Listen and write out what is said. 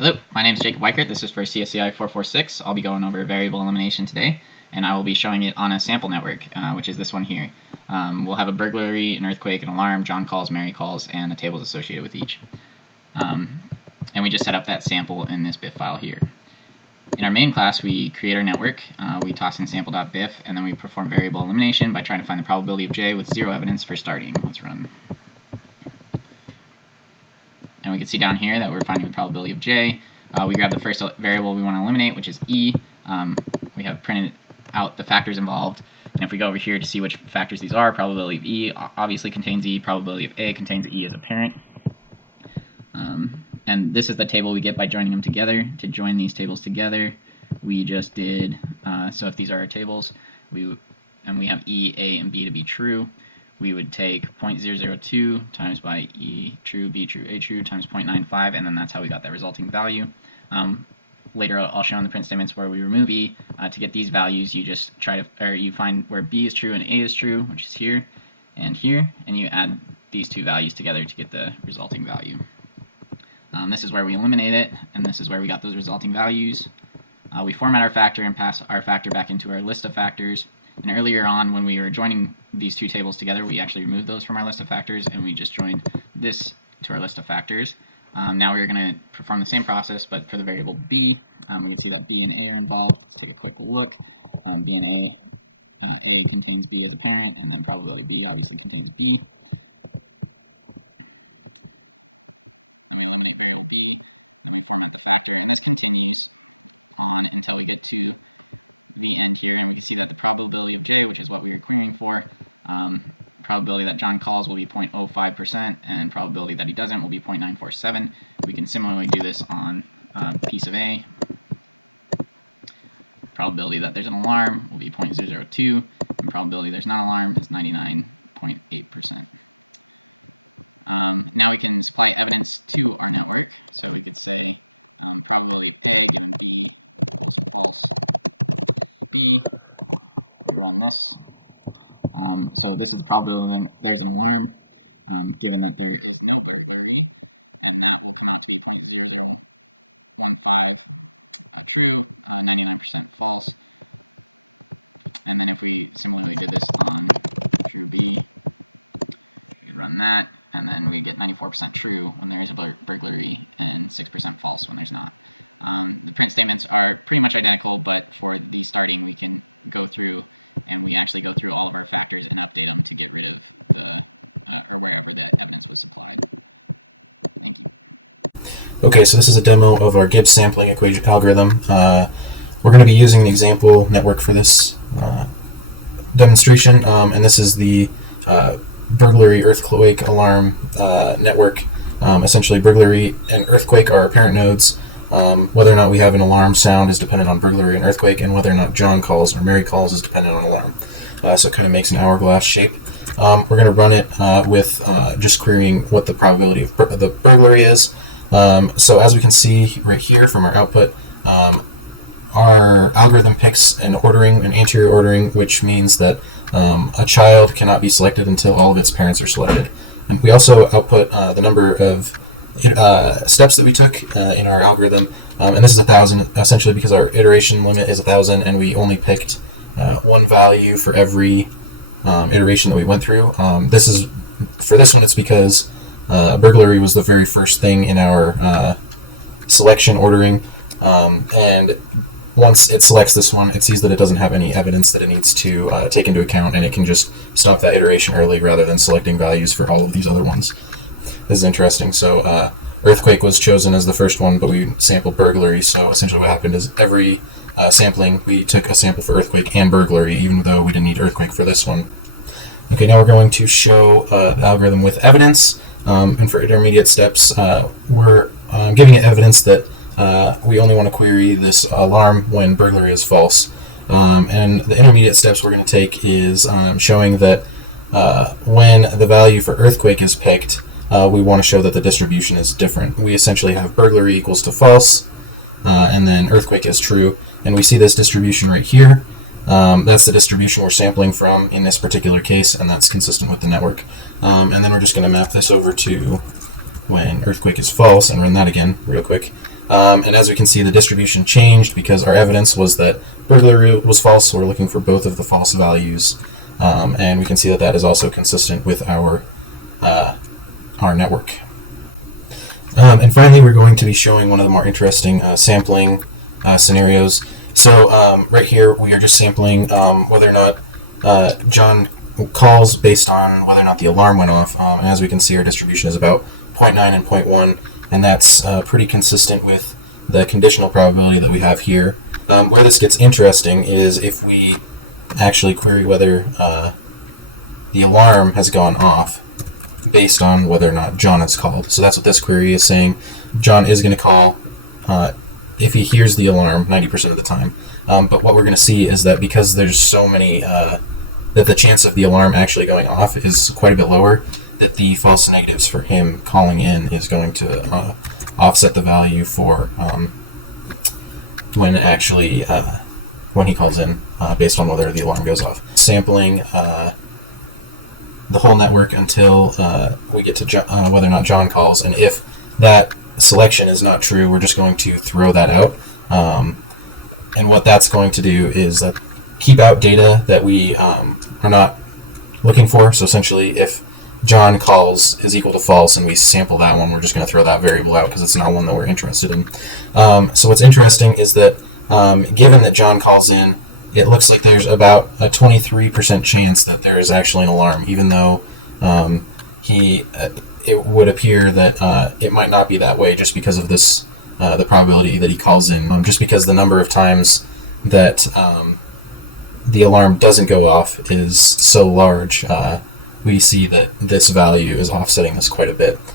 Hello, my name is Jacob Weichert. This is for CSCI 446. I'll be going over variable elimination today, and I will be showing it on a sample network, which is this one here. We'll have a burglary, an earthquake, an alarm, John calls, Mary calls, and the tables associated with each. And we just set up that sample in this BIF file here. In our main class, we create our network, we toss in sample.bif, and then we perform variable elimination by trying to find the probability of j with zero evidence for starting. Let's run. And we can see down here that we're finding the probability of j. We grab the first variable we want to eliminate, which is e. We have printed out the factors involved. And if we go over here to see which factors these are, probability of e obviously contains e, probability of a contains e as a parent. And this is the table we get by joining them together. To join these tables together, we just did, so if these are our tables, we have e, a, and b to be true, we would take 0.002 times by e true, b true, a true times 0.95, and then that's how we got that resulting value. Later I'll show in the print statements where we remove e. To get these values, you just you find where b is true and a is true, which is here, and you add these two values together to get the resulting value. This is where we eliminate it, and this is where we got those resulting values. We format our factor and pass our factor back into our list of factors. And earlier on, when we were joining these two tables together, we actually removed those from our list of factors, and we just joined this to our list of factors. Now we're going to perform the same process, but for the variable b. We can see that b and a are involved. Take a quick look. B and a contains b as a parent, and then probability b obviously contains b. Until we get to the end here, and you see that the probability of j, which is what we're shooting for, the probability that John calls will be 0.35%, and the probability that he doesn't will be 0.947. So you can see that this on piece of A, probability that there's an alarm will be 0.002, probability there's no alarm is 0.8%. Now we can spot evidence to our network, so we could say primary is j, so this is the probability that there's an alarm, given that there's no burglary, and then we come out to 0.0.5 true, 99% false, and then if we zoom into this run that, and then we get 94% true, and there's our burglary, and 6% false when we're not. The print statements are quite expensive, but we're starting to go through, and we have to go through all of our factors and after them to get the Okay, so this is a demo of our Gibbs sampling equation algorithm. We're going to be using the example network for this demonstration, and this is the burglary, earthquake, alarm network. Essentially, burglary and earthquake are our parent nodes. Whether or not we have an alarm sound is dependent on burglary and earthquake, and whether or not John calls or Mary calls is dependent on alarm. So it kind of makes an hourglass shape. We're going to run it with just querying what the probability of the burglary is. So as we can see right here from our output, our algorithm picks an anterior ordering, which means that a child cannot be selected until all of its parents are selected. And we also output the number of steps that we took in our algorithm, and this is 1,000, essentially because our iteration limit is 1,000, and we only picked one value for every iteration that we went through. For this one, it's because burglary was the very first thing in our selection ordering, and once it selects this one, it sees that it doesn't have any evidence that it needs to take into account, and it can just stop that iteration early rather than selecting values for all of these other ones. This is interesting. So earthquake was chosen as the first one, but we sampled burglary, so essentially what happened is every sampling, we took a sample for earthquake and burglary, even though we didn't need earthquake for this one. Okay, now we're going to show the algorithm with evidence. And for intermediate steps, we're giving it evidence that we only want to query this alarm when burglary is false. And the intermediate steps we're going to take is showing that when the value for earthquake is picked, we want to show that the distribution is different. We essentially have burglary equals to false, and then earthquake is true. And we see this distribution right here. That's the distribution we're sampling from in this particular case, and that's consistent with the network. And then we're just going to map this over to when earthquake is false, and run that again real quick. And as we can see, the distribution changed because our evidence was that burglary was false, so we're looking for both of the false values. And we can see that that is also consistent with our network. And finally, we're going to be showing one of the more interesting sampling scenarios. So right here, we are just sampling whether or not John calls based on whether or not the alarm went off. And as we can see, our distribution is about 0.9 and 0.1, and that's pretty consistent with the conditional probability that we have here. Where this gets interesting is if we actually query whether the alarm has gone off based on whether or not John has called. So that's what this query is saying. John is going to call if he hears the alarm 90% of the time. But what we're going to see is that because there's so many, that the chance of the alarm actually going off is quite a bit lower, that the false negatives for him calling in is going to offset the value for when actually when he calls in based on whether the alarm goes off. Sampling the whole network until we get to whether or not John calls, and if that selection is not true, we're just going to throw that out. And what that's going to do is keep out data that we are not looking for. So essentially, if John calls is equal to false and we sample that one, we're just going to throw that variable out because it's not one that we're interested in. So what's interesting is that given that John calls in, it looks like there's about a 23% chance that there is actually an alarm, even though it would appear that it might not be that way just because of this the probability that he calls in. Just because the number of times that the alarm doesn't go off is so large, we see that this value is offsetting this quite a bit.